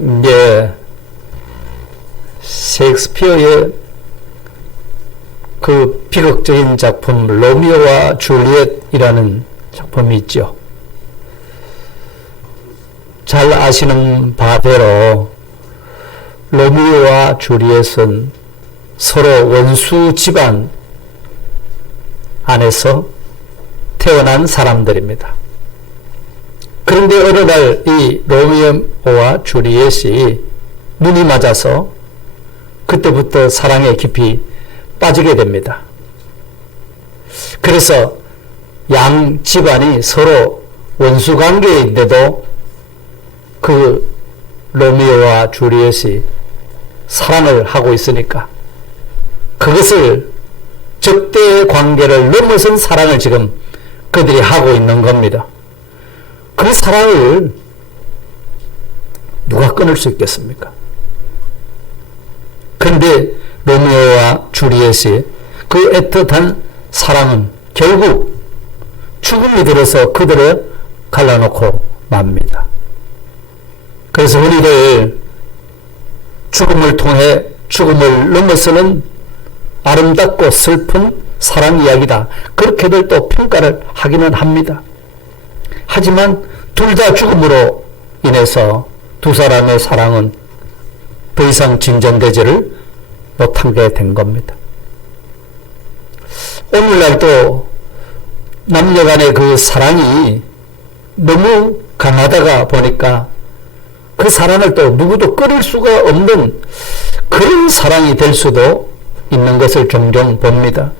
이제 셰익스피어의 그 비극적인 작품 로미오와 줄리엣이라는 작품이 있죠. 잘 아시는 바대로 로미오와 줄리엣은 서로 원수 집안 안에서 태어난 사람들입니다. 그런데 어느 날 이 로미오와 줄리엣이 눈이 맞아서 그때부터 사랑에 깊이 빠지게 됩니다. 그래서 양 집안이 서로 원수 관계인데도 그 로미오와 줄리엣이 사랑을 하고 있으니까 그것을 적대의 관계를 넘어선 사랑을 지금 그들이 하고 있는 겁니다. 그 사랑을 누가 끊을 수 있겠습니까? 그런데 로미오와 줄리엣이 그 애틋한 사랑은 결국 죽음이 들어서 그들을 갈라놓고 맙니다. 그래서 우리를 죽음을 통해 죽음을 넘어서는 아름답고 슬픈 사랑 이야기다, 그렇게들 또 평가를 하기는 합니다. 하지만 둘 다 죽음으로 인해서 두 사람의 사랑은 더 이상 진전되지를 못하게 된 겁니다. 오늘날도 남녀 간의 그 사랑이 너무 강하다가 보니까 그 사랑을 또 누구도 끊을 수가 없는 그런 사랑이 될 수도 있는 것을 종종 봅니다.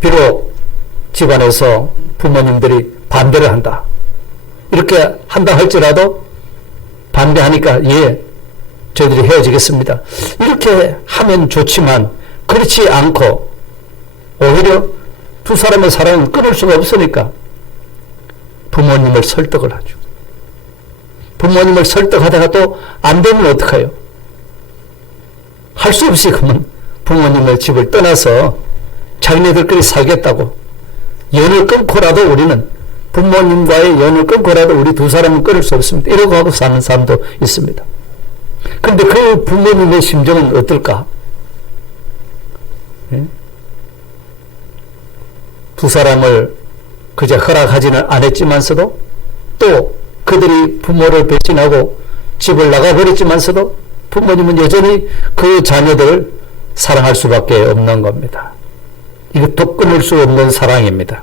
비록 집안에서 부모님들이 반대를 한다, 이렇게 한다 할지라도 반대하니까 예, 저희들이 헤어지겠습니다, 이렇게 하면 좋지만 그렇지 않고 오히려 두 사람의 사랑은 끊을 수가 없으니까 부모님을 설득을 하죠. 부모님을 설득하다가 또 안 되면 어떡해요? 할 수 없이 그러면 부모님의 집을 떠나서 자기네들끼리 살겠다고 연을 끊고라도, 우리는 부모님과의 연을 끊고라도 우리 두 사람은 끊을 수 없습니다, 이러고 하고 사는 사람도 있습니다. 그런데 그 부모님의 심정은 어떨까? 예? 두 사람을 그저 허락하지는 않았지만서도 또 그들이 부모를 배신하고 집을 나가버렸지만서도 부모님은 여전히 그 자녀들을 사랑할 수밖에 없는 겁니다. 이것도 끊을 수 없는 사랑입니다.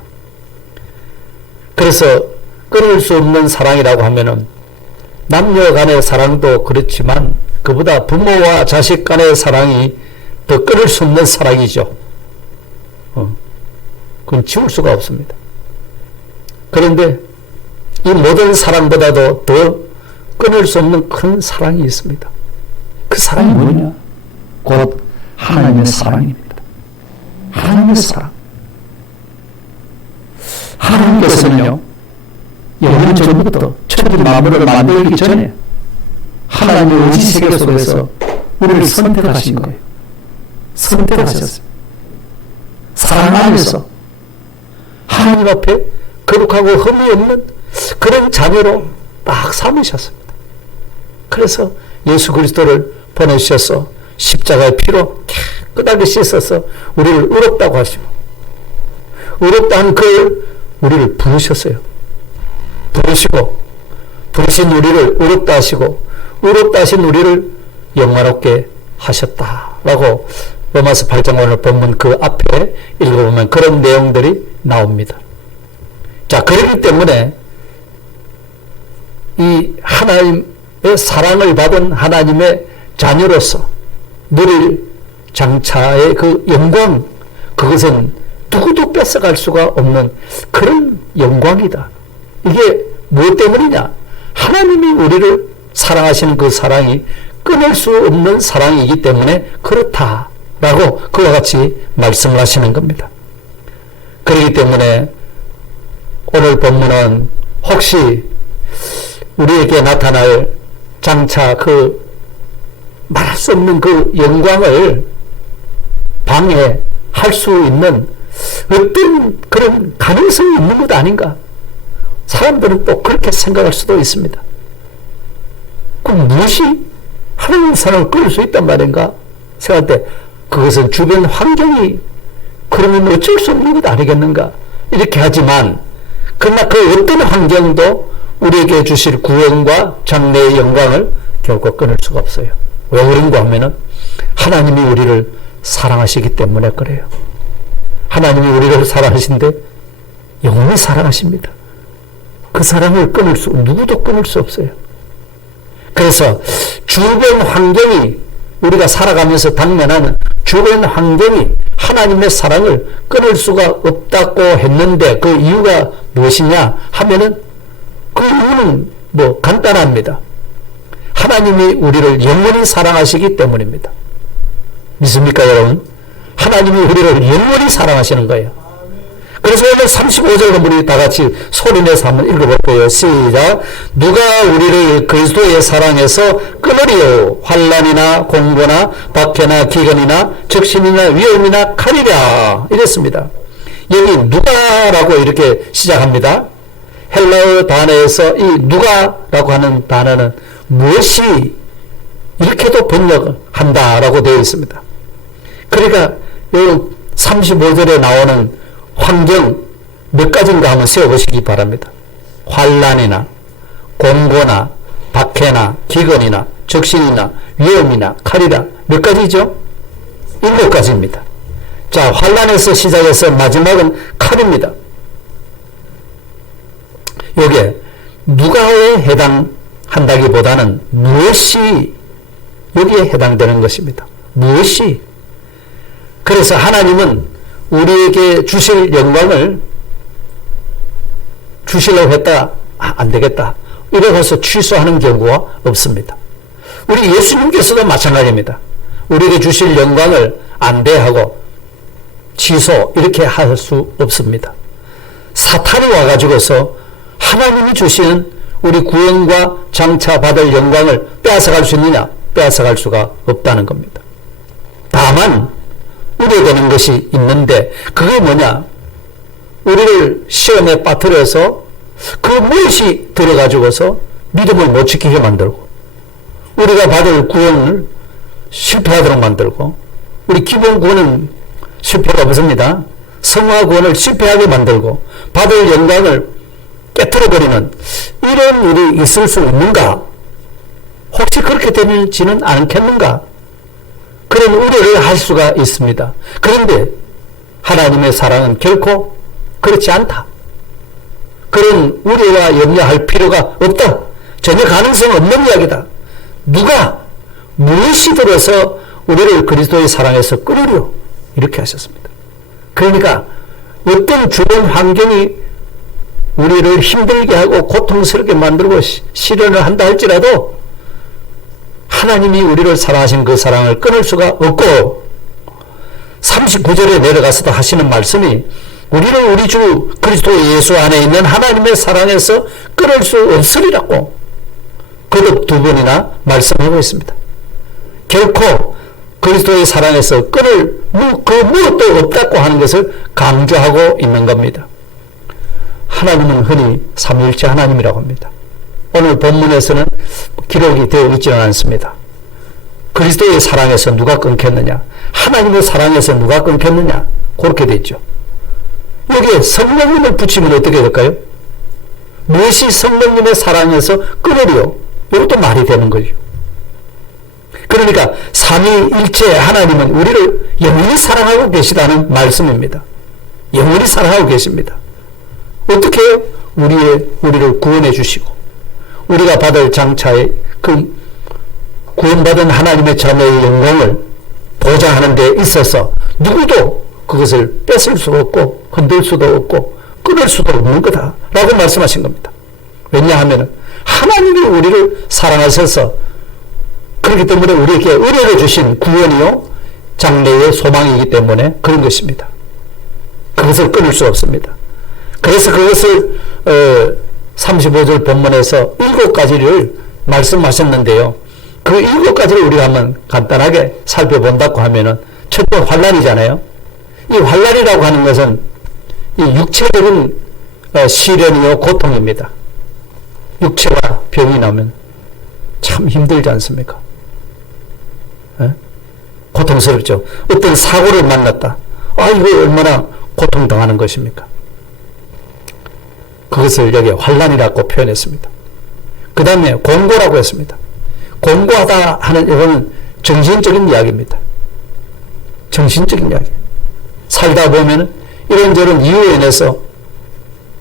그래서 끊을 수 없는 사랑이라고 하면은 남녀 간의 사랑도 그렇지만 그보다 부모와 자식 간의 사랑이 더 끊을 수 없는 사랑이죠. 그건 지울 수가 없습니다. 그런데 이 모든 사랑보다도 더 끊을 수 없는 큰 사랑이 있습니다. 그 사랑이 뭐냐? 곧 하나님의 사랑입니다. 하나님의 사랑. 하나님께서는요, 영원 전부터 천지 만물을 만들기 전에 하나님의 의지 세계 속에서 우리를 선택하신 거예요. 선택하셨어요. 사랑 안에서 하나님 앞에 거룩하고 흠이 없는 그런 자녀로 딱 삼으셨습니다. 그래서 예수 그리스도를 보내주셔서 십자가의 피로 깨끗하게 씻어서 우리를 의롭다고 하시고, 의롭다 한 그 우리를 부르셨어요. 부르시고, 부르신 우리를 의롭다 하시고, 의롭다 하신 우리를 영화롭게 하셨다라고 로마서 8장 오늘 본문 그 앞에 읽어보면 그런 내용들이 나옵니다. 자, 그렇기 때문에 이 하나님의 사랑을 받은 하나님의 자녀로서 누릴 장차의 그 영광, 그것은 누구도 뺏어갈 수가 없는 그런 영광이다. 이게 무엇 때문이냐? 하나님이 우리를 사랑하시는 그 사랑이 끊을 수 없는 사랑이기 때문에 그렇다라고 그와 같이 말씀을 하시는 겁니다. 그렇기 때문에 오늘 본문은 혹시 우리에게 나타날 장차 그 말할 수 없는 그 영광을 방해할 수 있는 어떤 그런 가능성이 있는 것 아닌가? 사람들은 또 그렇게 생각할 수도 있습니다. 그 그럼 무엇이 하나님의 사랑을 끊을 수 있단 말인가 생각할 때 그것은 주변 환경이 그러면 어쩔 수 없는 것 아니겠는가 이렇게 하지만 그러나 그 어떤 환경도 우리에게 주실 구원과 장래의 영광을 결코 끊을 수가 없어요. 왜 그런가 하면은 하나님이 우리를 사랑하시기 때문에 그래요. 하나님이 우리를 사랑하신데 영원히 사랑하십니다. 그 사랑을 누구도 끊을 수 없어요. 그래서 주변 환경이 우리가 살아가면서 당면하는 주변 환경이 하나님의 사랑을 끊을 수가 없다고 했는데 그 이유가 무엇이냐 하면은 그 이유는 간단합니다. 하나님이 우리를 영원히 사랑하시기 때문입니다. 믿습니까 여러분? 하나님이 우리를 영원히 사랑하시는 거예요. 그래서 오늘 35절 우리 다 같이 소리내서 한번 읽어볼게요. 시작. 누가 우리를 그리스도의 사랑에서 끊으리요? 환난이나 공고나 박해나 기근이나 적신이나 위험이나 칼이랴. 이랬습니다. 여기 누가라고 이렇게 시작합니다. 헬라어 단어에서 이 누가라고 하는 단어는 무엇이 이렇게도 번역한다라고 되어 있습니다. 그러니까 이 35절에 나오는 환경 몇 가지인가 한번 세워보시기 바랍니다. 환난이나 공고나 박해나 기근이나 적신이나 위험이나 칼이라 몇 가지죠? 7가지입니다. 자, 환난에서 시작해서 마지막은 칼입니다. 요게 누가에 해당한다기보다는 무엇이 여기에 해당되는 것입니다. 무엇이? 그래서 하나님은 우리에게 주실 영광을 주시려고 했다. 안 되겠다. 이래서 취소하는 경우가 없습니다. 우리 예수님께서도 마찬가지입니다. 우리에게 주실 영광을 안대하고 취소 이렇게 할 수 없습니다. 사탄이 와가지고서 하나님이 주시는 우리 구원과 장차 받을 영광을 빼앗아갈 수 있느냐? 빼앗아갈 수가 없다는 겁니다. 다만 우려되는 것이 있는데 그게 뭐냐? 우리를 시험에 빠뜨려서 그 무엇이 들어가지고서 믿음을 못 지키게 만들고 우리가 받을 구원을 실패하도록 만들고 우리 기본 구원은 실패가 없습니다. 성화 구원을 실패하게 만들고 받을 영광을 깨트려버리는 이런 일이 있을 수 있는가? 혹시 그렇게 되지는 않겠는가? 그런 우려를 할 수가 있습니다. 그런데 하나님의 사랑은 결코 그렇지 않다. 그런 우려와 염려할 필요가 없다. 전혀 가능성 없는 이야기다. 누가 무엇이 들어서 우리를 그리스도의 사랑에서 끌으려 이렇게 하셨습니다. 그러니까 어떤 주변 환경이 우리를 힘들게 하고 고통스럽게 만들고 시련을 한다 할지라도 하나님이 우리를 사랑하신 그 사랑을 끊을 수가 없고 39절에 내려가서도 하시는 말씀이 우리를 우리 주 그리스도 예수 안에 있는 하나님의 사랑에서 끊을 수 없으리라고 거듭 2번이나 말씀하고 있습니다. 결코 그리스도의 사랑에서 끊을 그 무엇도 없다고 하는 것을 강조하고 있는 겁니다. 하나님은 흔히 삼위일체 하나님이라고 합니다. 오늘 본문에서는 기록이 되어 있지는 않습니다. 그리스도의 사랑에서 누가 끊겼느냐? 하나님의 사랑에서 누가 끊겼느냐? 그렇게 되어 있죠. 여기에 성령님을 붙이면 어떻게 될까요? 무엇이 성령님의 사랑에서 끊으리요? 이것도 말이 되는 거죠. 그러니까 삼위일체 하나님은 우리를 영원히 사랑하고 계시다는 말씀입니다. 영원히 사랑하고 계십니다. 어떻게 해요? 우리를 구원해 주시고 우리가 받을 장차에 그 구원받은 하나님의 자녀의 영광을 보장하는 데 있어서 누구도 그것을 뺏을 수 없고 흔들 수도 없고 끊을 수도 없는 거다라고 말씀하신 겁니다. 왜냐하면 하나님이 우리를 사랑하셔서 그렇기 때문에 우리에게 의뢰해 주신 구원이요 장래의 소망이기 때문에 그런 것입니다. 그것을 끊을 수 없습니다. 그래서 그것을 35절 본문에서 7가지를 말씀하셨는데요. 그 7가지를 우리가 한번 간단하게 살펴본다고 하면은 첫째 환난이잖아요. 이 환난이라고 하는 것은 이 육체적인 시련이요 고통입니다. 육체가 병이 나면 참 힘들지 않습니까? 예? 고통스럽죠. 어떤 사고를 만났다. 이거 얼마나 고통당하는 것입니까? 그것을 여기 환난이라고 표현했습니다. 그 다음에 공고라고 했습니다. 공고하다 하는 이거는 정신적인 이야기입니다. 정신적인 이야기. 살다 보면 이런저런 이유에 인해서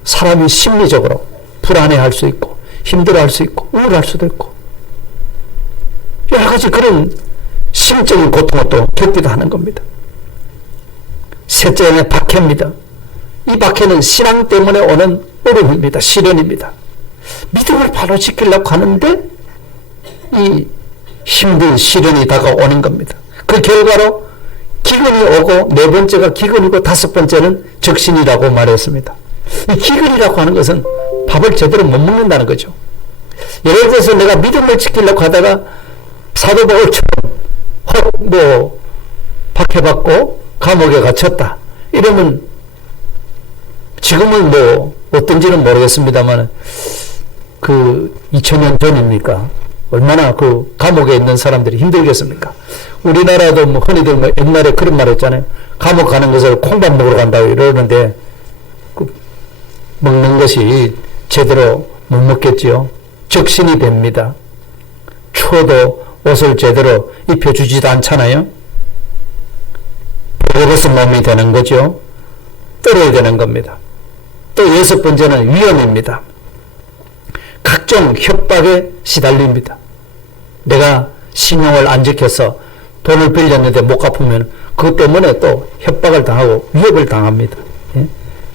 사람이 심리적으로 불안해할 수 있고 힘들어할 수 있고 우울할 수도 있고 여러 가지 그런 심적인 고통을 또 겪기도 하는 겁니다. 셋째는 박해입니다. 이 박해는 신앙 때문에 오는 어려움입니다. 시련입니다. 믿음을 바로 지키려고 하는데 이 힘든 시련이 다가오는 겁니다. 그 결과로 기근이 오고 네 번째가 기근이고 다섯 번째는 적신이라고 말했습니다. 이 기근이라고 하는 것은 밥을 제대로 못 먹는다는 거죠. 예를 들어서 내가 믿음을 지키려고 하다가 사도 바울처럼 박해받고 감옥에 갇혔다. 이러면 지금은 어떤지는 모르겠습니다만 그 2000년 전입니까? 얼마나 그 감옥에 있는 사람들이 힘들겠습니까? 우리나라도 흔히들 옛날에 그런 말 했잖아요. 감옥 가는 것을 콩밥 먹으러 간다고 이러는데 그 먹는 것이 제대로 못 먹겠지요. 적신이 됩니다. 추워도 옷을 제대로 입혀주지도 않잖아요. 벌거벗은 몸이 되는 거죠. 떨어야 되는 겁니다. 또 여섯 번째는 위험입니다. 각종 협박에 시달립니다. 내가 신용을 안 지켜서 돈을 빌렸는데 못 갚으면 그것 때문에 또 협박을 당하고 위협을 당합니다. 예?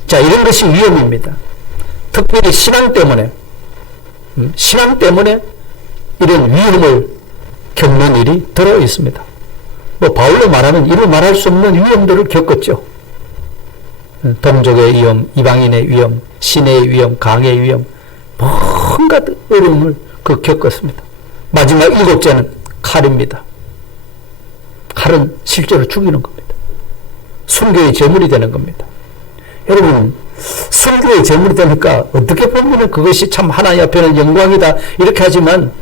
자, 이런 것이 위험입니다. 특별히 신앙 때문에 이런 위험을 겪는 일이 들어 있습니다. 바울로 말하면 이루 말할 수 없는 위험들을 겪었죠. 동족의 위험, 이방인의 위험, 신의 위험, 강의 위험, 뭔가 어려움을 겪었습니다. 마지막 일곱째는 칼입니다. 칼은 실제로 죽이는 겁니다. 순교의 제물이 되는 겁니다. 여러분, 순교의 제물이 되니까 어떻게 보면 그것이 참 하나님 앞에는 영광이다 이렇게 하지만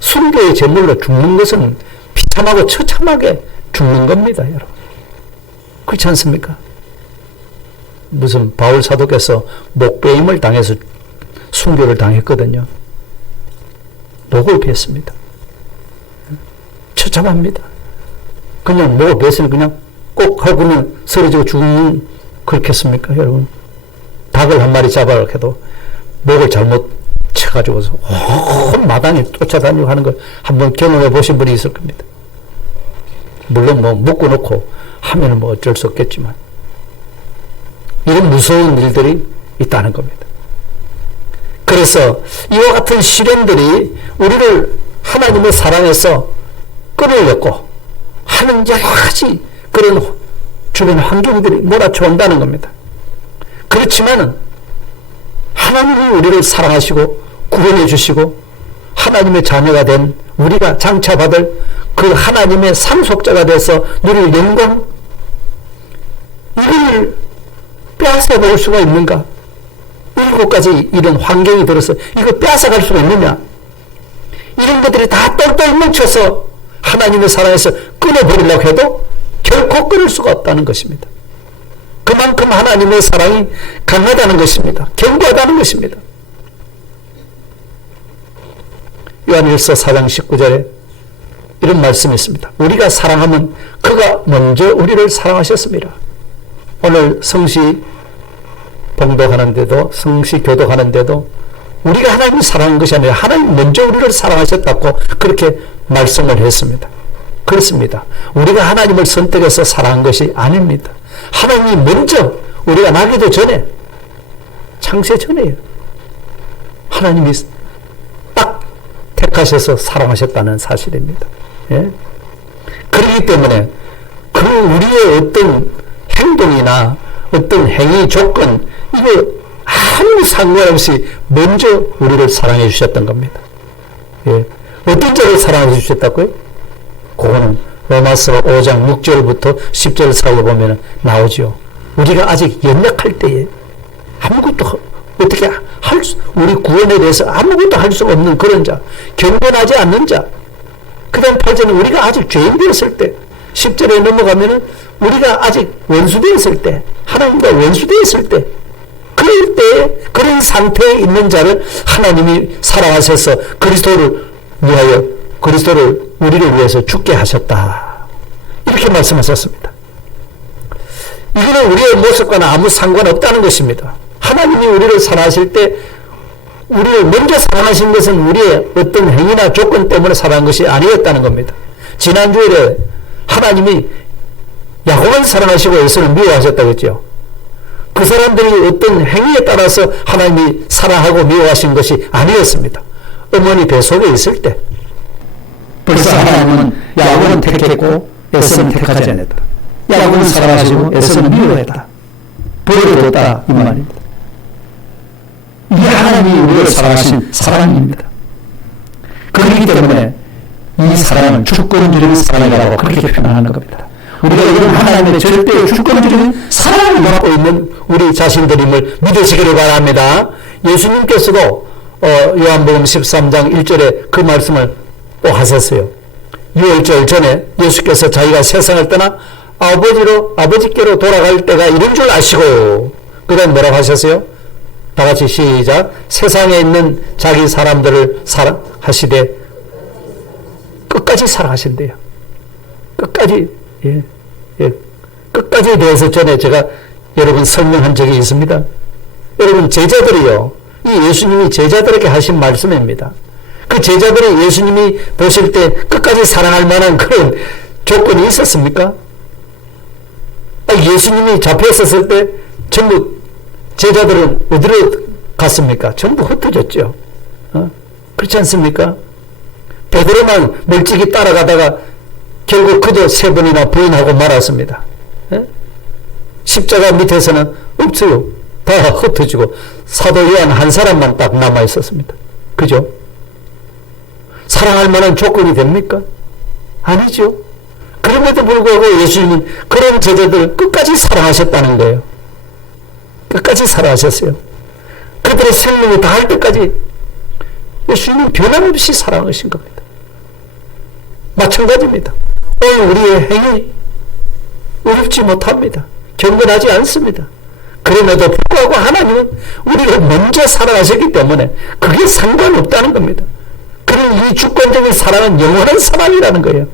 순교의 제물로 죽는 것은 비참하고 처참하게 죽는 겁니다, 여러분. 그렇지 않습니까? 무슨 바울 사도께서 목베임을 당해서 순교를 당했거든요. 목을 뱄습니다. 처참합니다. 그냥 목을 뱄으니 그냥 꼭 하고는 쓰러지고 죽는 그렇겠습니까, 여러분? 닭을 한 마리 잡아라 해도 목을 잘못 쳐가지고서 온 마당에 쫓아다니고 하는 걸 한번 경험해 보신 분이 있을 겁니다. 물론 묶어놓고 하면은 어쩔 수 없겠지만 이런 무서운 일들이 있다는 겁니다. 그래서 이와 같은 시련들이 우리를 하나님의 사랑에서 끌어올렸고 하는 여러 가지 그런 주변 환경들이 몰아쳐온다는 겁니다. 그렇지만 하나님이 우리를 사랑하시고 구원해 주시고 하나님의 자녀가 된 우리가 장차받을 그 하나님의 상속자가 돼서 누릴 영광, 이걸 빼앗아 먹을 수가 있는가? 7가지 이런 환경이 들어서 이거 빼앗아갈 수가 있느냐? 이런 것들이 다 똘똘 뭉쳐서 하나님의 사랑에서 끊어버리려고 해도 결코 끊을 수가 없다는 것입니다. 그만큼 하나님의 사랑이 강하다는 것입니다. 견고하다는 것입니다. 요한일서 4장 19절에 이런 말씀이 있습니다. 우리가 사랑하면 그가 먼저 우리를 사랑하셨습니다. 오늘 성시 봉독하는데도 성시 교독하는데도 우리가 하나님을 사랑한 것이 아니라 하나님 먼저 우리를 사랑하셨다고 그렇게 말씀을 했습니다. 그렇습니다. 우리가 하나님을 선택해서 사랑한 것이 아닙니다. 하나님이 먼저 우리가 나기도 전에 창세 전에요. 하나님이 딱 택하셔서 사랑하셨다는 사실입니다. 예? 그렇기 때문에 그 우리의 어떤 행동이나 어떤 행위 조건 이거 아무 상관없이 먼저 우리를 사랑해 주셨던 겁니다. 예. 어떤 자를 사랑해 주셨다고요? 그거는 로마서 5장 6절부터 10절 사이에 보면 나오죠. 우리가 아직 연약할 때에 아무것도 어떻게 할 우리 구원에 대해서 아무것도 할 수 없는 그런 자, 경건하지 않는 자. 그 다음 8절은 우리가 아직 죄인 되었을 때, 10절에 넘어가면은 우리가 아직 원수 되었을 때, 하나님과 원수 되었을 때, 그럴 때 그런 상태에 있는 자를 하나님이 사랑하셔서 그리스도를 위하여, 그리스도를 우리를 위해서 죽게 하셨다. 이렇게 말씀하셨습니다. 이거는 우리의 모습과는 아무 상관없다는 것입니다. 하나님이 우리를 사랑하실 때 우리를 먼저 사랑하신 것은 우리의 어떤 행위나 조건 때문에 사랑한 것이 아니었다는 겁니다. 지난주에 하나님이 야곱을 사랑하시고 에서를 미워하셨다고 했죠. 그 사람들이 어떤 행위에 따라서 하나님이 사랑하고 미워하신 것이 아니었습니다. 어머니 뱃속에 있을 때 벌써 하나님은 야곱은 택했고 에서는 택하지 않았다. 야곱은 사랑하시고 에서는 미워했다. 버려뒀다 이 말입니다. 이게 하나님이 우리를 사랑하신 사랑입니다. 그렇기 때문에 이 사랑을 주권적인 사랑이라고 그렇게 표현하는 겁니다. 우리가 이런 하나님의 절대 주권적인 사랑을 받고 있는 우리 자신들임을 믿으시기를 바랍니다. 예수님께서도 요한복음 13장 1절에 그 말씀을 또 하셨어요. 유월절 전에 예수께서 자기가 세상을 떠나 아버지께로 돌아갈 때가 이른 줄 아시고, 그 다음 뭐라고 하셨어요? 다 같이 시작. 세상에 있는 자기 사람들을 사랑하시되 끝까지 사랑하신대요. 끝까지. 예. 끝까지에 대해서 전에 제가 여러분 설명한 적이 있습니다. 여러분 제자들이요, 이 예수님이 제자들에게 하신 말씀입니다. 그 제자들이 예수님이 보실 때 끝까지 사랑할 만한 그런 조건이 있었습니까? 예수님이 잡혀 있었을 때 전부 제자들은 어디로 갔습니까? 전부 흩어졌죠. 그렇지 않습니까? 베드로만 멀찍이 따라가다가 결국 그도 3번이나 부인하고 말았습니다. 십자가 밑에서는 없어요. 다 흩어지고 사도 요한 한 사람만 딱 남아 있었습니다. 그죠? 사랑할 만한 조건이 됩니까? 아니죠. 그럼에도 불구하고 예수님은 그런 제자들을 끝까지 사랑하셨다는 거예요. 끝까지 사랑하셨어요. 그들의 생명이 다할 때까지 예수님은 변함없이 사랑하신 겁니다. 마찬가지입니다. 오늘 우리의 행위 어렵지 못합니다. 경건하지 않습니다. 그럼에도 불구하고 하나님은 우리를 먼저 사랑하셨기 때문에 그게 상관없다는 겁니다. 그런 이 주권적인 사랑은 영원한 사랑이라는 거예요.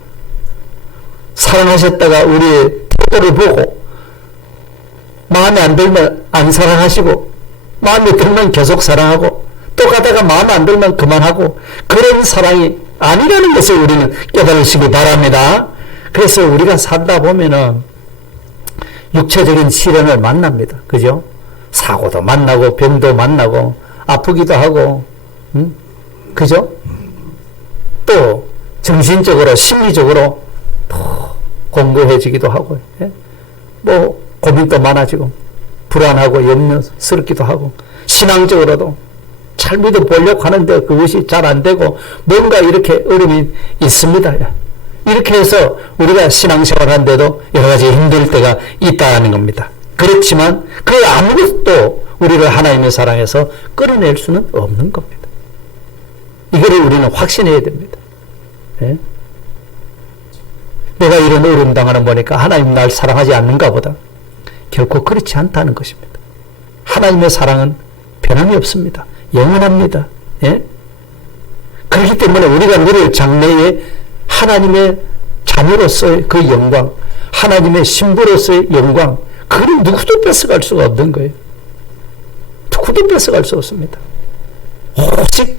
사랑하셨다가 우리의 태도를 보고 마음에 안 들면 안 사랑하시고, 마음에 들면 계속 사랑하고, 또 가다가 마음에 안 들면 그만하고, 그런 사랑이 아니라는 것을 우리는 깨달으시기 바랍니다. 그래서 우리가 살다 보면은 육체적인 시련을 만납니다. 그죠? 사고도 만나고 병도 만나고 아프기도 하고, 그죠? 또 정신적으로 심리적으로 더 공고해지기도 하고, 뭐 고민도 많아지고 불안하고 염려스럽기도 하고, 신앙적으로도 잘 믿어보려고 하는데 그것이 잘 안 되고 뭔가 이렇게 어려움이 있습니다. 이렇게 해서 우리가 신앙생활 하는데도 여러 가지 힘들 때가 있다는 겁니다. 그렇지만 그 아무것도 우리를 하나님의 사랑에서 끌어낼 수는 없는 겁니다. 이거를 우리는 확신해야 됩니다. 예? 내가 이런 어려움 당하는 거니까 하나님 날 사랑하지 않는가 보다. 결코 그렇지 않다는 것입니다. 하나님의 사랑은 변함이 없습니다. 영원합니다. 예? 그렇기 때문에 우리가 늘 장래에 하나님의 자녀로서의 그 영광, 하나님의 신부로서의 영광, 그걸 누구도 뺏어갈 수가 없는 거예요. 누구도 뺏어갈 수 없습니다. 오직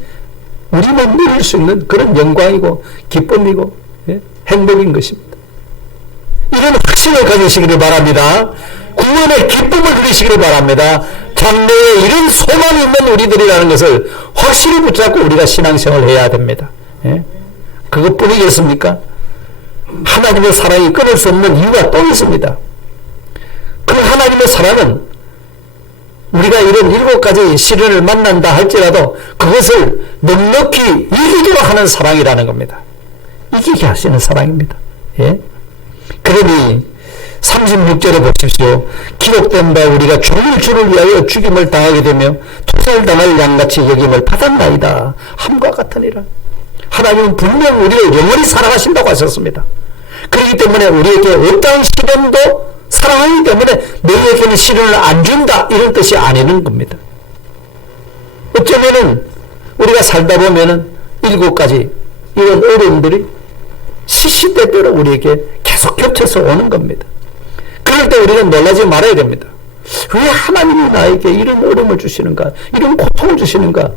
우리만 누릴 수 있는 그런 영광이고 기쁨이고, 예? 행복인 것입니다. 이런 확신을 가지시기를 바랍니다. 구원의 기쁨을 누리시기를 바랍니다. 장래에 이런 소망이 있는 우리들이라는 것을 확실히 붙잡고 우리가 신앙생활을 해야 됩니다. 예? 그것뿐이겠습니까? 하나님의 사랑이 끊을 수 없는 이유가 또 있습니다. 그 하나님의 사랑은 우리가 이런 7가지 시련을 만난다 할지라도 그것을 넉넉히 이기도록 하는 사랑이라는 겁니다. 이기게 하시는 사랑입니다. 예? 그러니 36절에 보십시오. 기록된 바 우리가 종일 주를 위하여 죽임을 당하게 되며 또 도살당할 양같이 여김을 받았나이다. 함과 같으니라. 하나님은 분명 우리를 영원히 사랑하신다고 하셨습니다. 그렇기 때문에 우리에게 어떠한 시련도 사랑하기 때문에 너희에게는 시련을 안 준다 이런 뜻이 아니는 겁니다. 어쩌면은 우리가 살다 보면은 7가지 이런 어려움들이 시시때때로 우리에게 계속 겹쳐서 오는 겁니다. 그럴 때 우리는 놀라지 말아야 됩니다. 왜 하나님이 나에게 이런 어려움을 주시는가, 이런 고통을 주시는가,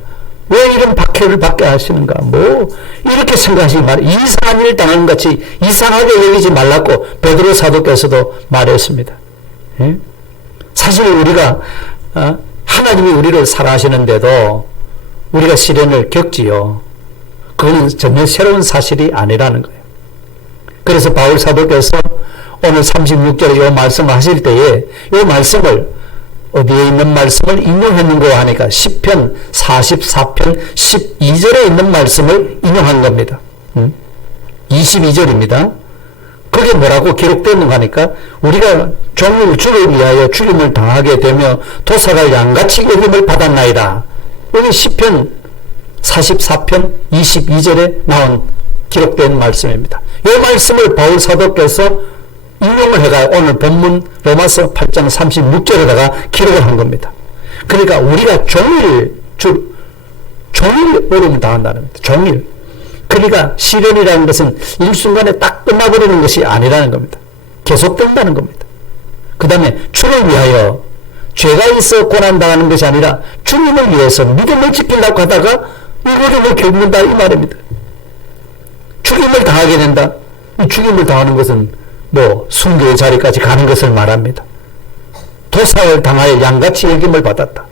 왜 이런 박해를 받게 하시는가, 뭐 이렇게 생각하지 말아요. 이상한 일 당하는 같이 이상하게 여기지 말라고 베드로 사도께서도 말했습니다. 예? 사실 우리가 하나님이 우리를 사랑하시는데도 우리가 시련을 겪지요. 그건 전혀 새로운 사실이 아니라는 거예요. 그래서 바울 사도께서 오늘 36절에 이 말씀을 하실 때에 이 말씀을 어디에 있는 말씀을 인용했는가 하니까 시편 44편 12절에 있는 말씀을 인용한 겁니다. 22절입니다. 그게 뭐라고 기록되는가 하니까 우리가 종일 주를 위하여 죽임을 당하게 되며 도살할 양같이 여김을 받았나이다. 여기 시편 44편 22절에 나온 기록된 말씀입니다. 이 말씀을 바울 사도께서 인용을 해가 오늘 본문 로마서 8장 36절에다가 기록을 한 겁니다. 그러니까 우리가 종일 어려움을 당한다는 겁니다. 종일. 그러니까 시련이라는 것은 일순간에 딱 끝나버리는 것이 아니라는 겁니다. 계속된다는 겁니다. 그 다음에 주를 위하여 죄가 있어 고난당하는 것이 아니라 주님을 위해서 믿음을 지키려고 하다가 이 어려움을 겪는다 이 말입니다. 죽임을 당하게 된다. 이 죽임을 당하는 것은 뭐 순교의 자리까지 가는 것을 말합니다. 도살을 당하여 양같이 여김을 받았다.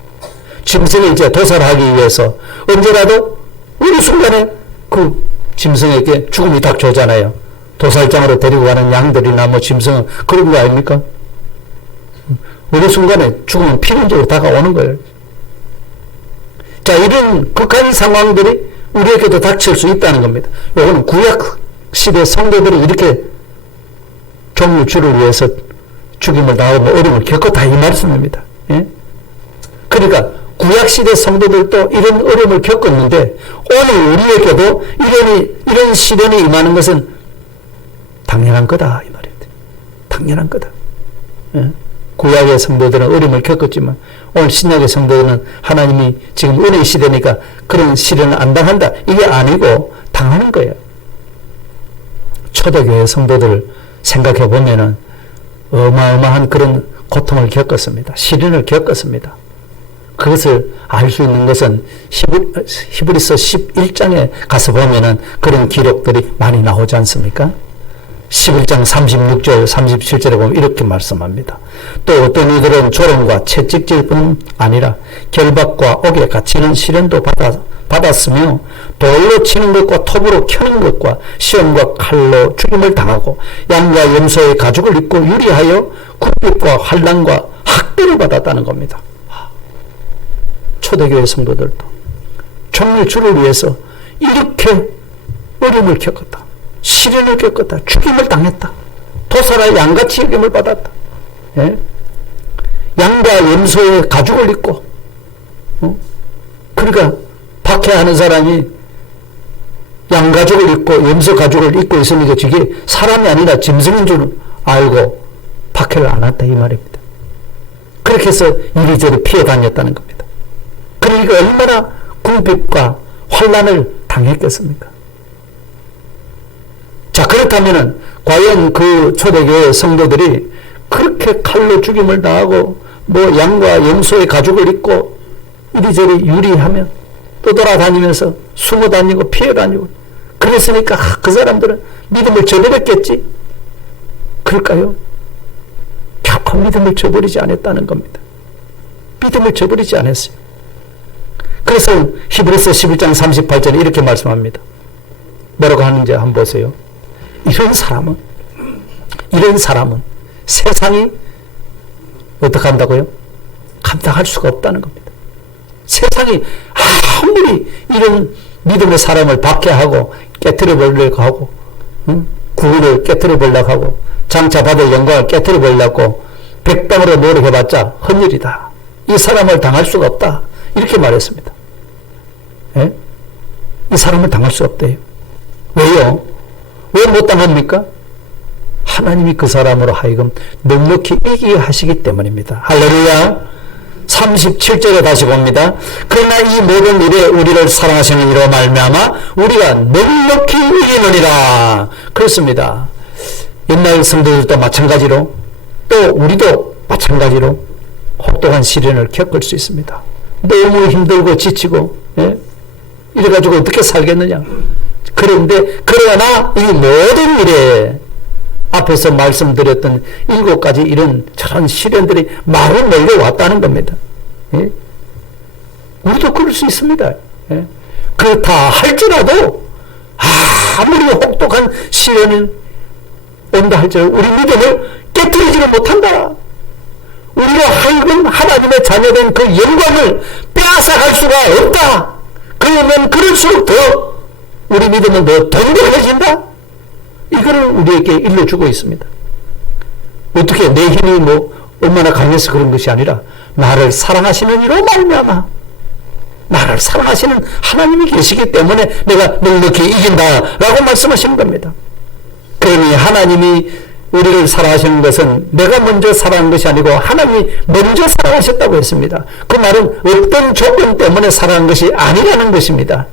짐승을 이제 도살하기 위해서 언제라도 어느 순간에 그 짐승에게 죽음이 닥쳐오잖아요. 도살장으로 데리고 가는 양들이나 뭐 짐승은 그런 거 아닙니까? 어느 순간에 죽음은 필연적으로 다가오는 거예요. 자, 이런 극한 상황들이 우리에게도 닥칠 수 있다는 겁니다. 이거는 구약 시대 성도들이 이렇게 종류 주를 위해서 죽임을 당하고 어려움을 겪었다 이 말씀입니다. 예? 그러니까 구약 시대 성도들도 이런 어려움을 겪었는데 오늘 우리에게도 이런 시련이 임하는 것은 당연한 거다 이 말입니다. 당연한 거다. 예? 구약의 성도들은 어려움을 겪었지만 오늘 신약의 성도들은 하나님이 지금 은혜의 시대니까 그런 시련을 안 당한다 이게 아니고 당하는 거예요. 초대교회 성도들을 생각해 보면은 어마어마한 그런 고통을 겪었습니다. 시련을 겪었습니다. 그것을 알 수 있는 것은 히브리서 11장에 가서 보면은 그런 기록들이 많이 나오지 않습니까? 11장 36절 37절에 보면 이렇게 말씀합니다. 또 어떤 이들은 조롱과 채찍질뿐 아니라 결박과 옥에 갇히는 시련도 받았으며 돌로 치는 것과 톱으로 켜는 것과 시험과 칼로 죽임을 당하고 양과 염소의 가죽을 입고 유리하여 굽빛과 환난과 학대를 받았다는 겁니다. 초대교회 성도들도 정말 주를 위해서 이렇게 어려움을 겪었다. 시련을 겪었다. 죽임을 당했다. 도살할 양같이 여김을 받았다. 예? 양과 염소의 가죽을 입고 그러니까 박해하는 사람이 양가죽을 입고 염소 가죽을 입고 있으니까 저게 사람이 아니라 짐승인 줄 알고 박해를 안 했다 이 말입니다. 그렇게 해서 이리저리 피해 다녔다는 겁니다. 그러니까 얼마나 궁핍과 환난을 당했겠습니까? 자, 그렇다면은 과연 그 초대교회 성도들이 그렇게 칼로 죽임을 당하고 뭐 양과 염소의 가죽을 입고 이리저리 유리하며 떠돌아다니면서 숨어 다니고 피해 다니고 그랬으니까 그 사람들은 믿음을 저버렸겠지? 그럴까요? 결코 믿음을 저버리지 않았다는 겁니다. 믿음을 저버리지 않았어요. 그래서 히브리서 11장 38절에 이렇게 말씀합니다. 뭐라고 하는지 한번 보세요. 이런 사람은 세상이 어떻게 한다고요? 감당할 수가 없다는 겁니다. 세상이 아무리 이런 믿음의 사람을 박해하고 깨트려 버리려고 하고 구원을 깨트려 버리려고 하고 장차 받을 영광을 깨트려 버리려고 백방으로 노력해봤자 헛일이다. 이 사람을 당할 수가 없다. 이렇게 말했습니다. 예? 이 사람을 당할 수 없대요. 왜요? 왜 못 당합니까? 하나님이 그 사람으로 하여금 넉넉히 이기게 하시기 때문입니다. 할렐루야. 37절에 다시 봅니다. 그러나 이 모든 일에 우리를 사랑하시는 이로 말미암아 우리가 넉넉히 이기느니라. 그렇습니다. 옛날 성도들도 마찬가지로 또 우리도 마찬가지로 혹독한 시련을 겪을 수 있습니다. 너무 힘들고 지치고 이래가지고 어떻게 살겠느냐. 그런데 그러나 이 모든 일에 앞에서 말씀드렸던 7가지 이런 저런 시련들이 마구 몰려왔다는 겁니다. 예? 우리도 그럴 수 있습니다. 예? 그렇다 할지라도 아무리 혹독한 시련이 온다 할지라도 우리 믿음을 깨뜨리지는 못한다. 우리로 하여금 하나님의 자녀된 그 영광을 빼앗아갈 수가 없다. 그러면 그럴수록 더 우리 믿음은 더 덩그러져진다. 이거를 우리에게 일러주고 있습니다. 어떻게 내 힘이 얼마나 강해서 그런 것이 아니라 나를 사랑하시는 이로 말미암아 나를 사랑하시는 하나님이 계시기 때문에 내가 넉넉히 이긴다라고 말씀하시는 겁니다. 그러니 하나님이 우리를 사랑하시는 것은 내가 먼저 사랑한 것이 아니고 하나님이 먼저 사랑하셨다고 했습니다. 그 말은 어떤 조건 때문에 사랑한 것이 아니라는 것입니다.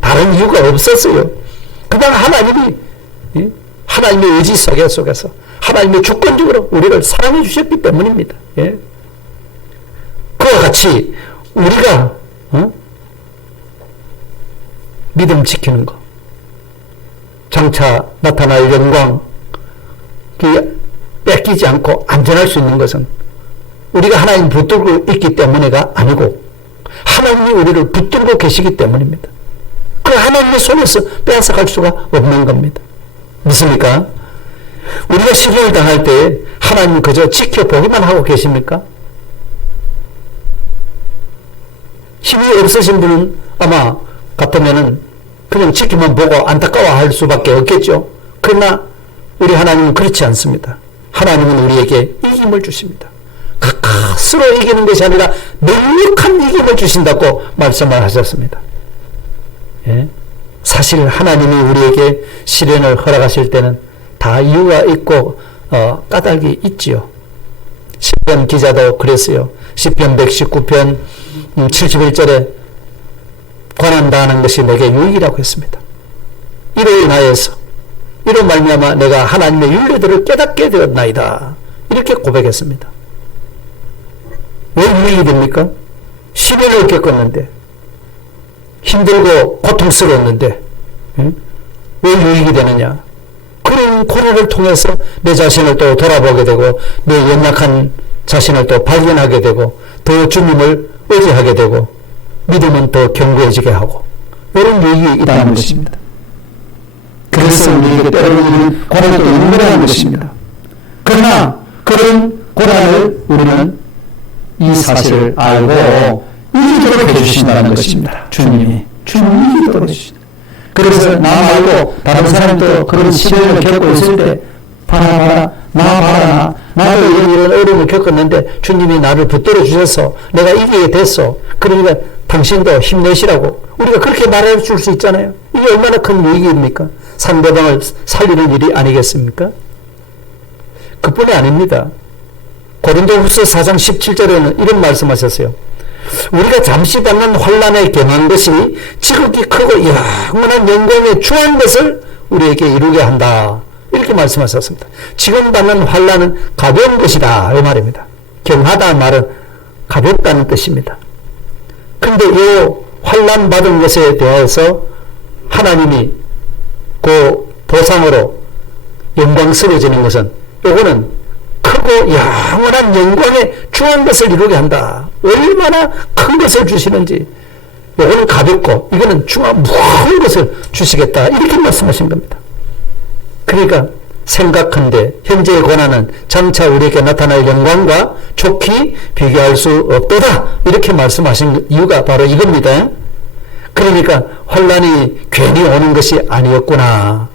다른 이유가 없었어요. 그냥 하나님의 의지 속에서 하나님의 주권적으로 우리를 사랑해 주셨기 때문입니다. 예? 그와 같이 우리가 믿음 지키는 것, 장차 나타날 영광 뺏기지 않고 안전할 수 있는 것은 우리가 하나님 붙들고 있기 때문에가 아니고 하나님이 우리를 붙들고 계시기 때문입니다. 그 하나님의 손에서 빼앗아갈 수가 없는 겁니다. 믿습니까? 우리가 시련을 당할 때 하나님 그저 지켜보기만 하고 계십니까? 힘이 없으신 분은 아마 같으면은 그냥 지켜만 보고 안타까워할 수밖에 없겠죠. 그러나 우리 하나님은 그렇지 않습니다. 하나님은 우리에게 이김을 주십니다. 가까스로 이기는 것이 아니라 넉넉한 이김을 주신다고 말씀을 하셨습니다. 예? 사실 하나님이 우리에게 시련을 허락하실 때는 다 이유가 있고 까닭이 있지요. 시편 기자도 그랬어요. 시편 119편 71절에 고난당하는 것이 내게 유익이라고 했습니다. 이로 인하여서 이로 말미암아 내가 하나님의 윤례들을 깨닫게 되었나이다. 이렇게 고백했습니다. 왜 유익이 됩니까? 시련을 겪었는데 힘들고 고통스러웠는데 왜 유익이 되느냐? 그런 고난을 통해서 내 자신을 또 돌아보게 되고 내 연약한 자신을 또 발견하게 되고 더 주님을 의지하게 되고 믿음은 더 견고해지게 하고 이런 유익이 있다는 것입니다. 그래서 우리에게 때로는 고난도 인물이라는 것입니다. 그러나 그런 고난을 우리는 이 사실을 알고 이기도록 해주신다는 것입니다. 주님이 이기도록 해주신다. 그래서 나 말고 다른 사람도 그런 시련을 겪고 있을 때 봐라 나 봐라 나도 이런 어려움을 겪었는데 주님이 나를 붙들어 주셔서 내가 이기게 됐어. 그러니까 당신도 힘내시라고 우리가 그렇게 말해 줄 수 있잖아요. 이게 얼마나 큰 유익입니까? 상대방을 살리는 일이 아니겠습니까? 그뿐이 아닙니다. 고린도후서 4장 17절에는 이런 말씀하셨어요. 우리가 잠시 받는 환난에 경한 것이 지극히 크고 영원한 영광에 중한 것을 우리에게 이루게 한다. 이렇게 말씀하셨습니다. 지금 받는 환난은 가벼운 것이다. 이 말입니다. 경하다는 말은 가볍다는 뜻입니다. 근데 이 환난 받은 것에 대해서 하나님이 그 보상으로 영광스러워지는 것은 이거는 크고 영원한 영광에 중한 것을 이루게 한다. 얼마나 큰 것을 주시는지 이거는 가볍고 이거는 중한 무거운 것을 주시겠다. 이렇게 말씀하신 겁니다. 그러니까 생각한데 현재의 고난은 장차 우리에게 나타날 영광과 좋게 비교할 수 없도다. 이렇게 말씀하신 이유가 바로 이겁니다. 그러니까 혼란이 괜히 오는 것이 아니었구나.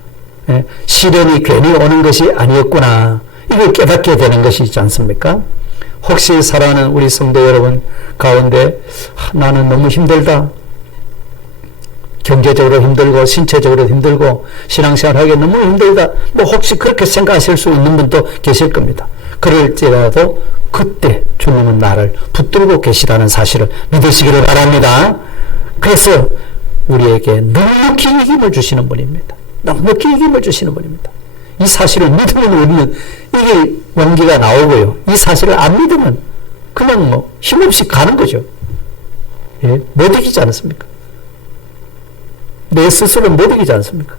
시련이 괜히 오는 것이 아니었구나. 이걸 깨닫게 되는 것이 있지 않습니까? 혹시 사랑하는 우리 성도 여러분 가운데 나는 너무 힘들다. 경제적으로 힘들고 신체적으로 힘들고 신앙생활하기 너무 힘들다. 뭐 혹시 그렇게 생각하실 수 있는 분도 계실 겁니다. 그럴지라도 그때 주님은 나를 붙들고 계시다는 사실을 믿으시기를 바랍니다. 그래서 우리에게 넉넉히 힘을 주시는 분입니다. 넉넉히 힘을 주시는 분입니다. 이 사실을 믿으면 우리는 이게 용기가 나오고요. 이 사실을 안 믿으면 그냥 뭐 힘없이 가는 거죠. 예? 못 이기지 않습니까? 내 스스로 못 이기지 않습니까?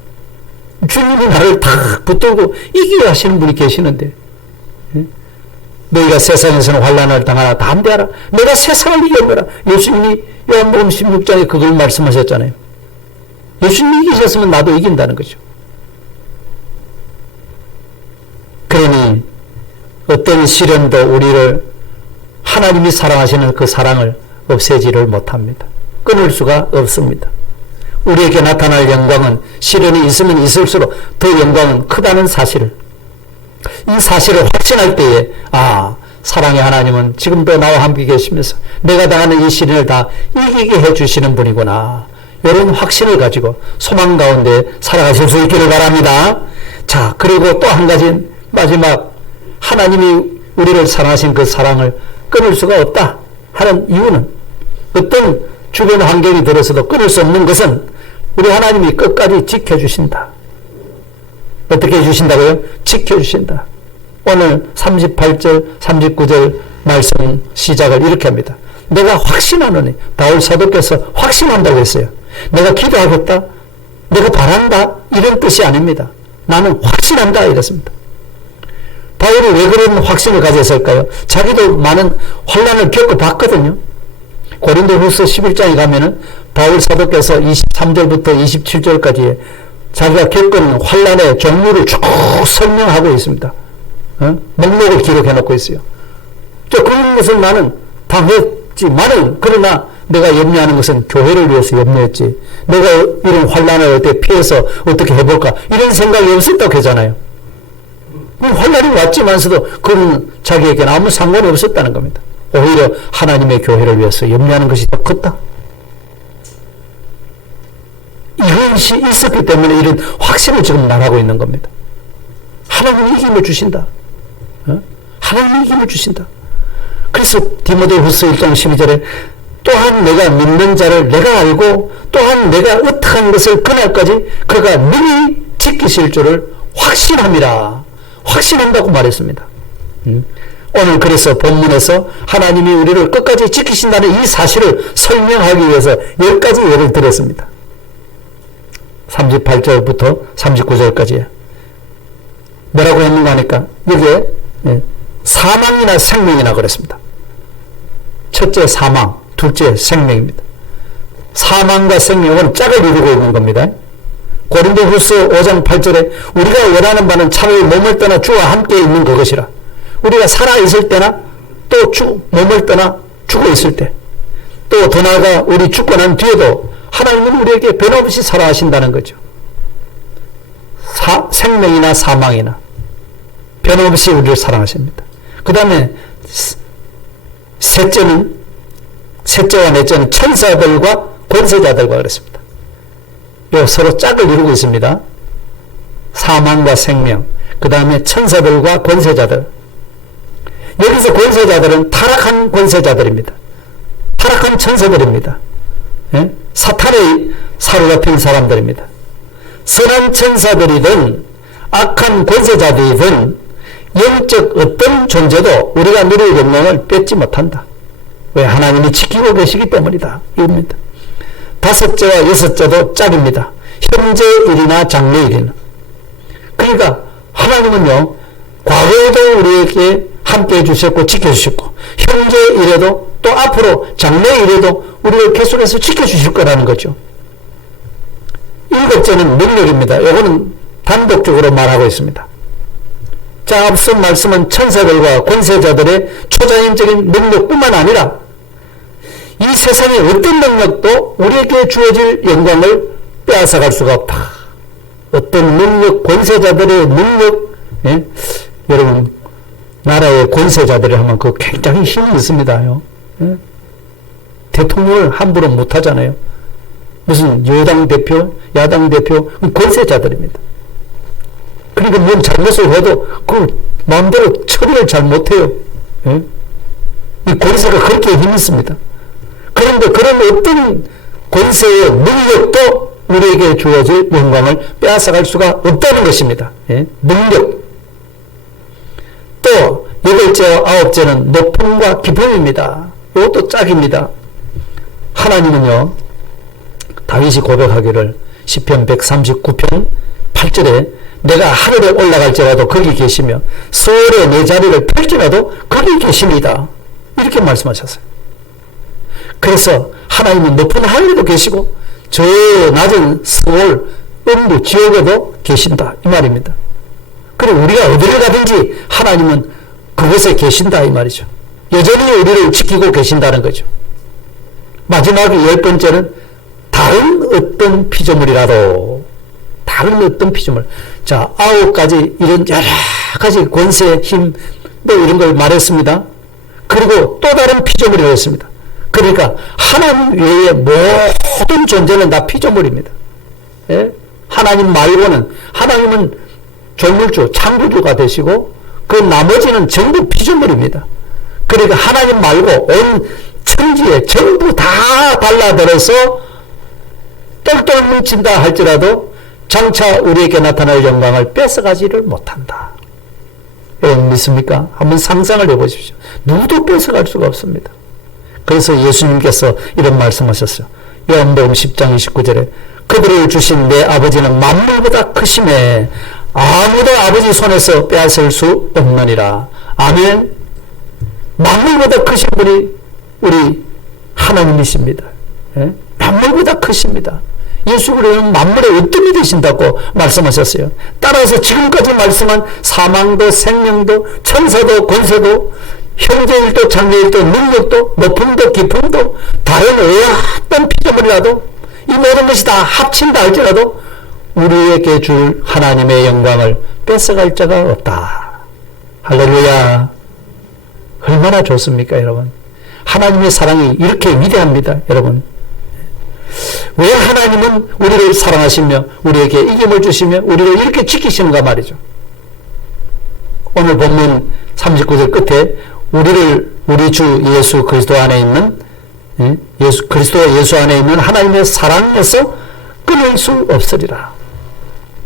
주님이 나를 다 붙들고 이기게 하시는 분이 계시는데, 예? 너희가 세상에서는 환난을 당하나 담대하라. 내가 세상을 이겨보라. 예수님이 요한복음 16장에 그걸 말씀하셨잖아요. 예수님이 이기셨으면 나도 이긴다는 거죠. 그러니 어떤 시련도 우리를 하나님이 사랑하시는 그 사랑을 없애지를 못합니다. 끊을 수가 없습니다. 우리에게 나타날 영광은 시련이 있으면 있을수록 더 영광은 크다는 사실을, 이 사실을 확신할 때에 사랑의 하나님은 지금도 나와 함께 계시면서 내가 당하는 이 시련을 다 이기게 해주시는 분이구나. 이런 확신을 가지고 소망 가운데 살아가실 수 있기를 바랍니다. 자, 그리고 또 한 가지 마지막, 하나님이 우리를 사랑하신 그 사랑을 끊을 수가 없다 하는 이유는, 어떤 주변 환경이 들어서도 끊을 수 없는 것은 우리 하나님이 끝까지 지켜주신다. 어떻게 해주신다고요? 지켜주신다. 오늘 38절 39절 말씀 시작을 이렇게 합니다. 내가 확신하노니, 바울 사도께서 확신한다고 했어요. 내가 기도하겠다, 내가 바란다, 이런 뜻이 아닙니다. 나는 확신한다 이랬습니다. 바울이 왜 그런 확신을 가졌을까요? 자기도 많은 환난을 겪어봤거든요. 고린도후서 11장에 가면은 바울 사도께서 23절부터 27절까지 자기가 겪은 환난의 종류를 쭉 설명하고 있습니다. 목록을 기록해 놓고 있어요. 그런 것을 나는 당했지만은, 그러나 내가 염려하는 것은 교회를 위해서 염려했지, 내가 이런 환난을 어떻게 피해서 어떻게 해볼까, 이런 생각이 없었다고 하잖아요. 환난이 왔지만서도 그는 자기에게는 아무 상관이 없었다는 겁니다. 오히려 하나님의 교회를 위해서 염려하는 것이 더 컸다. 이것이 있었기 때문에 이런 확신을 지금 말하고 있는 겁니다. 하나님이 힘을 주신다. 하나님이 힘을 주신다. 그래서 디모데후서 1장 12절에 또한 내가 믿는 자를 내가 알고 또한 내가 의탁한 것을 그날까지 그가 능히 지키실 줄을 확신함이라. 확신한다고 말했습니다. 오늘 그래서 본문에서 하나님이 우리를 끝까지 지키신다는 이 사실을 설명하기 위해서 10가지 예를 들었습니다. 38절부터 39절까지 뭐라고 했는가 하니까 여기에 사망이나 생명이나 그랬습니다. 첫째 사망, 둘째 생명입니다. 사망과 생명은 짝을 이루고 있는 겁니다. 고린도후서 5장 8절에 우리가 원하는 바는 차라리 몸을 떠나 주와 함께 있는 그것이라. 우리가 살아있을 때나 또 몸을 떠나 죽어 있을 때, 또 더 나아가 우리 죽고 난 뒤에도 하나님은 우리에게 변함없이 살아하신다는 거죠. 생명이나 사망이나 변함없이 우리를 사랑하십니다. 그 다음에 셋째와 넷째는 천사들과 권세자들과 그랬습니다. 요 서로 짝을 이루고 있습니다. 사망과 생명, 그 다음에 천사들과 권세자들. 여기서 권세자들은 타락한 권세자들입니다. 타락한 천사들입니다. 예? 사탄의 사로잡힌 사람들입니다. 선한 천사들이든 악한 권세자들이든 영적 어떤 존재도 우리가 누릴 영광을 뺏지 못한다. 왜? 하나님이 지키고 계시기 때문이다. 이겁니다. 다섯째와 여섯째도 짝입니다. 현재 일이나 장래 일이나. 그러니까 하나님은요, 과거에도 우리에게 함께 해주셨고 지켜주셨고, 현재 일에도 또 앞으로 장래 일에도 우리를 계속해서 지켜주실 거라는 거죠. 일곱째는 능력입니다. 이거는 단독적으로 말하고 있습니다. 자, 앞선 말씀은 천사들과 권세자들의 초자연적인 능력뿐만 아니라 이 세상의 어떤 능력도 우리에게 주어질 영광을 빼앗아갈 수가 없다. 어떤 능력, 권세자들의 능력, 예? 여러분 나라의 권세자들이 하면 그 굉장히 힘이 있습니다요. 예? 대통령을 함부로 못 하잖아요. 무슨 여당 대표, 야당 대표, 권세자들입니다. 그러니까 뭔 잘못을 해도 그 마음대로 처리를 잘 못해요. 예? 이 권세가 그렇게 힘이 있습니다. 그런데 그런 어떤 권세의 능력도 우리에게 주어질 영광을 빼앗아갈 수가 없다는 것입니다. 예? 능력. 또 여덟째와 아홉째는 높음과 깊음입니다. 이것도 짝입니다. 하나님은요, 다윗이 고백하기를 시편 139편 8절에 내가 하늘에 올라갈지라도 거기 계시며 서울에 내 자리를 펼지라도 거기 계십니다. 이렇게 말씀하셨어요. 그래서 하나님은 높은 하늘에도 계시고 저 낮은 서울 음부 지옥에도 계신다 이 말입니다. 그리고 우리가 어디를 가든지 하나님은 그곳에 계신다 이 말이죠. 여전히 우리를 지키고 계신다는 거죠. 마지막 10번째는 다른 어떤 피조물이라도, 다른 어떤 피조물. 자, 9가지 이런 여러 가지 권세, 힘, 뭐 이런 걸 말했습니다. 그리고 또 다른 피조물이라고 했습니다. 그러니까 하나님 외의 모든 존재는 다 피조물입니다. 예? 하나님 말고는, 하나님은 조물주, 창조주가 되시고 그 나머지는 전부 피조물입니다. 그러니까 하나님 말고 온 천지에 전부 다 달라들어서 똘똘 뭉친다 할지라도 장차 우리에게 나타날 영광을 뺏어가지를 못한다. 여러분 믿습니까? 한번 상상을 해보십시오. 누구도 뺏어갈 수가 없습니다. 그래서 예수님께서 이런 말씀하셨어요. 요한복음 10장 29절에 그들을 주신 내 아버지는 만물보다 크심에 아무도 아버지 손에서 빼앗을 수 없느니라. 아멘. 만물보다 크신 분이 우리 하나님이십니다. 예? 만물보다 크십니다. 예수 그리스도는 만물의 으뜸이 되신다고 말씀하셨어요. 따라서 지금까지 말씀한 사망도 생명도 천사도 권세도 형제일도 장래일도 능력도 높음도 깊음도 다른 어떤 피조물이라도 이 모든 것이 다 합친다 할지라도 우리에게 줄 하나님의 영광을 뺏어갈 자가 없다. 할렐루야. 얼마나 좋습니까 여러분. 하나님의 사랑이 이렇게 위대합니다 여러분. 왜 하나님은 우리를 사랑하시며 우리에게 이김을 주시며 우리를 이렇게 지키시는가 말이죠. 오늘 본문 39절 끝에 우리 주 예수 그리스도 안에 있는 그리스도 예수 안에 있는 하나님의 사랑에서 끊을 수 없으리라.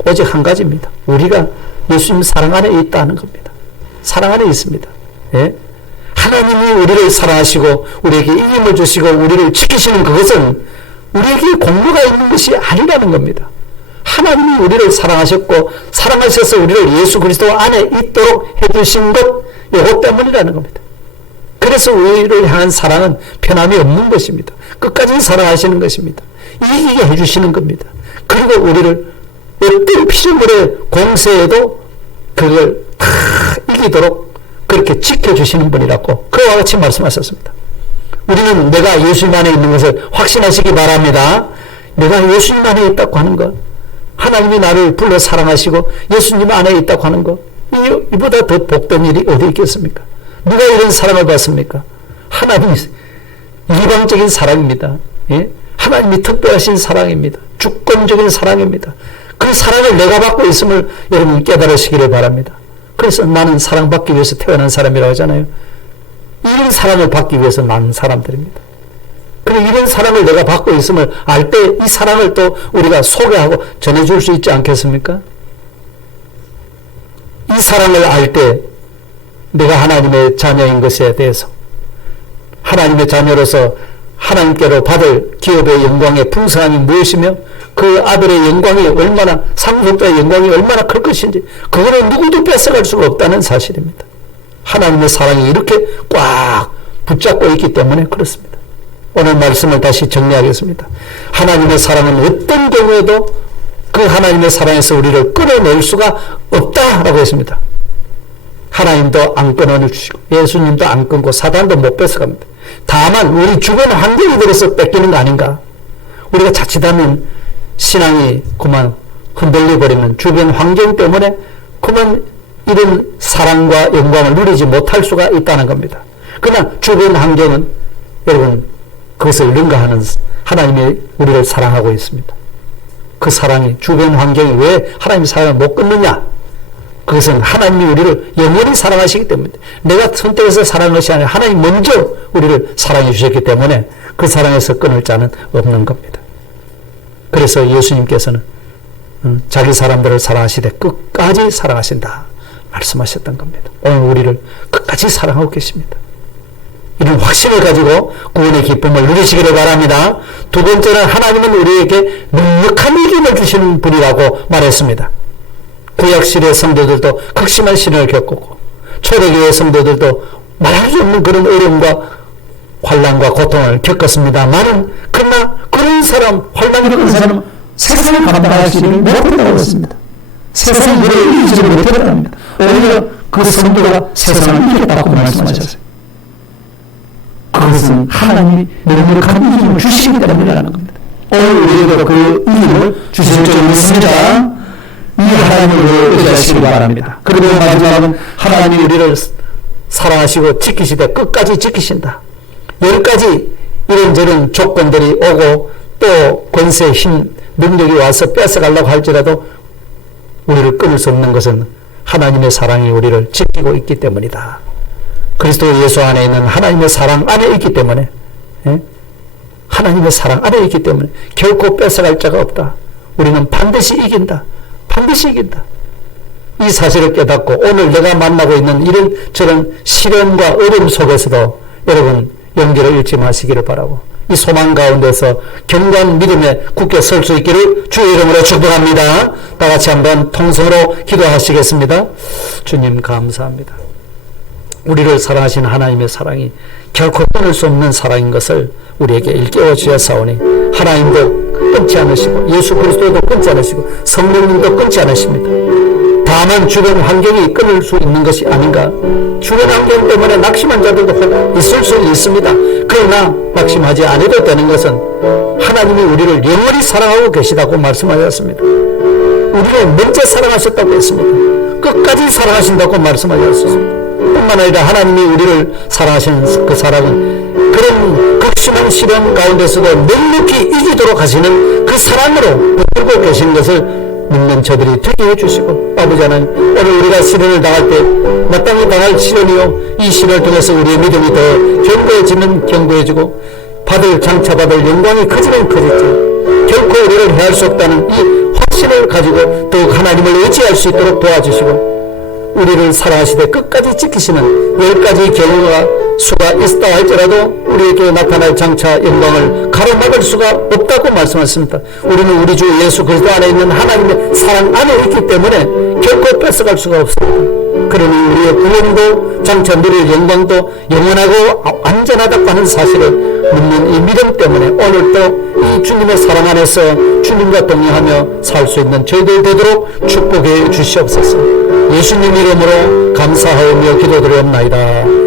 오직 한 가지입니다. 우리가 예수님 사랑 안에 있다는 겁니다. 사랑 안에 있습니다. 예? 하나님이 우리를 사랑하시고 우리에게 이김을 주시고 우리를 지키시는 그것은 우리에게 공로가 있는 것이 아니라는 겁니다. 하나님이 우리를 사랑하셨고 사랑하셔서 우리를 예수 그리스도 안에 있도록 해주신 것 이것 때문이라는 겁니다. 그래서 우리를 향한 사랑은 변함이 없는 것입니다. 끝까지 사랑하시는 것입니다. 이기게 해주시는 겁니다. 그리고 우리를 어떤 피조물의 공세에도 그걸 다 이기도록 그렇게 지켜주시는 분이라고 그와 같이 말씀하셨습니다. 우리는 내가 예수님 안에 있는 것을 확신하시기 바랍니다. 내가 예수님 안에 있다고 하는 것, 하나님이 나를 불러 사랑하시고 예수님 안에 있다고 하는 것, 이보다 더 복된 일이 어디 있겠습니까? 누가 이런 사랑을 받습니까? 하나님이 이방적인 사랑입니다. 예? 하나님이 특별하신 사랑입니다. 주권적인 사랑입니다. 그 사랑을 내가 받고 있음을 여러분 깨달으시기를 바랍니다. 그래서 나는 사랑받기 위해서 태어난 사람이라고 하잖아요. 이런 사랑을 받기 위해서 난 사람들입니다. 그리고 이런 사랑을 내가 받고 있음을 알 때 이 사랑을 또 우리가 소개하고 전해줄 수 있지 않겠습니까? 이 사랑을 알 때 내가 하나님의 자녀인 것에 대해서 하나님의 자녀로서 하나님께로 받을 기업의 영광의 풍성함이 무엇이며 그 아들의 영광이 얼마나 상속자의 영광이 얼마나 클 것인지 그거는 누구도 뺏어갈 수가 없다는 사실입니다. 하나님의 사랑이 이렇게 꽉 붙잡고 있기 때문에 그렇습니다. 오늘 말씀을 다시 정리하겠습니다. 하나님의 사랑은 어떤 경우에도 그 하나님의 사랑에서 우리를 끊어낼 수가 없다라고 했습니다. 하나님도 안 끊어주시고 예수님도 안 끊고 사단도 못 뺏어갑니다. 다만 우리 주변 환경이 들어서 뺏기는 거 아닌가. 우리가 자칫하면 신앙이 그만 흔들려버리는 주변 환경 때문에 그만 이런 사랑과 영광을 누리지 못할 수가 있다는 겁니다. 그러나 주변 환경은 여러분 그것을 능가하는 하나님이 우리를 사랑하고 있습니다. 그 사랑이 주변 환경이 왜 하나님의 사랑을 못 끊느냐? 그것은 하나님이 우리를 영원히 사랑하시기 때문에 내가 선택해서 사랑한 것이 아니라 하나님 먼저 우리를 사랑해 주셨기 때문에 그 사랑에서 끊을 자는 없는 겁니다. 그래서 예수님께서는 자기 사람들을 사랑하시되 끝까지 사랑하신다 말씀하셨던 겁니다. 오늘 우리를 끝까지 사랑하고 계십니다. 이런 확신을 가지고 구원의 기쁨을 누리시기를 바랍니다. 두 번째는 하나님은 우리에게 넉넉한 이김을 주시는 분이라고 말했습니다. 구약시대 성도들도 극심한 시련을 겪었고 초대교회 성도들도 말할 수 없는 그런 어려움과 환난과 고통을 겪었습니다만 그러나 그런 사람, 환난을 겪은 사람은 세상을 감당하시지를 못했다고 했습니다. 세상이 그를 이기지 못했다고 합니다. 오히려 그 성도가 세상을 이겼다고 말씀하셨어요. 그것은 하나님이 넉넉한 이김을 주시기 때문이라는 겁니다. 오늘 우리에게 그 이김을 주실 줄 믿습니다. 이 하나님을 의지하시기 바랍니다. 그리고 마지막은 하나님이 우리를 사랑하시고 지키시되 끝까지 지키신다. 10가지 이런저런 조건들이 오고 또 권세, 힘, 능력이 와서 뺏어가려고 할지라도 우리를 끊을 수 없는 것은 하나님의 사랑이 우리를 지키고 있기 때문이다. 그리스도 예수 안에 있는 하나님의 사랑 안에 있기 때문에 하나님의 사랑 안에 있기 때문에 결코 뺏어갈 자가 없다. 우리는 반드시 이긴다. 반드시 이긴다. 이 사실을 깨닫고 오늘 내가 만나고 있는 이런 저런 시련과 어려움 속에서도 여러분 용기를 잃지 마시기를 바라고 이 소망 가운데서 견고한 믿음에 굳게 설 수 있기를 주의 이름으로 축복합니다. 다 같이 한번 통성으로 기도하시겠습니다. 주님 감사합니다. 우리를 사랑하시는 하나님의 사랑이 결코 끊을 수 없는 사랑인 것을 우리에게 일깨워 주셨사오니 하나님도 끊지 않으시고 예수 그리스도도 끊지 않으시고 성령님도 끊지 않으십니다. 다만 주변 환경이 끊을 수 있는 것이 아닌가. 주변 환경 때문에 낙심한 자들도 혹 있을 수 있습니다. 그러나 낙심하지 않아도 되는 것은 하나님이 우리를 영원히 사랑하고 계시다고 말씀하셨습니다. 우리를 먼저 사랑하셨다고 했습니다. 끝까지 사랑하신다고 말씀하셨습니다. 뿐만 아니라 하나님이 우리를 사랑하시는 그 사랑은 그런 극심한 시련 가운데서도 넉넉히 이기도록 하시는 그 사랑으로 붙들고 계신 것을 믿는 저들이 되게 해주시고 아버지 하나님 오늘 우리가 시련을 당할 때 마땅히 당할 시련이요 이 시련을 통해서 우리의 믿음이 더 견고해지면 견고해지고 장차받을 영광이 커지면 커질지 결코 우리를 해할 수 없다는 이 확신을 가지고 더욱 하나님을 의지할 수 있도록 도와주시고 우리를 사랑하시되 끝까지 지키시는 10가지 경우가 수가 있다 할지라도 우리에게 나타날 장차 영광을 가로막을 수가 없다고 말씀하셨습니다. 우리는 우리 주 예수 그리스도 안에 있는 하나님의 사랑 안에 있기 때문에 결코 뺏어갈 수가 없습니다. 그러니 우리의 구원도 장차 누릴 영광도 영원하고 안전하다고 하는 사실을 믿는 이 믿음 때문에 오늘도 이 주님의 사랑 안에서 주님과 동행하며 살 수 있는 저희들 되도록 축복해 주시옵소서. 예수님 이름으로 감사하며 기도드리옵나이다.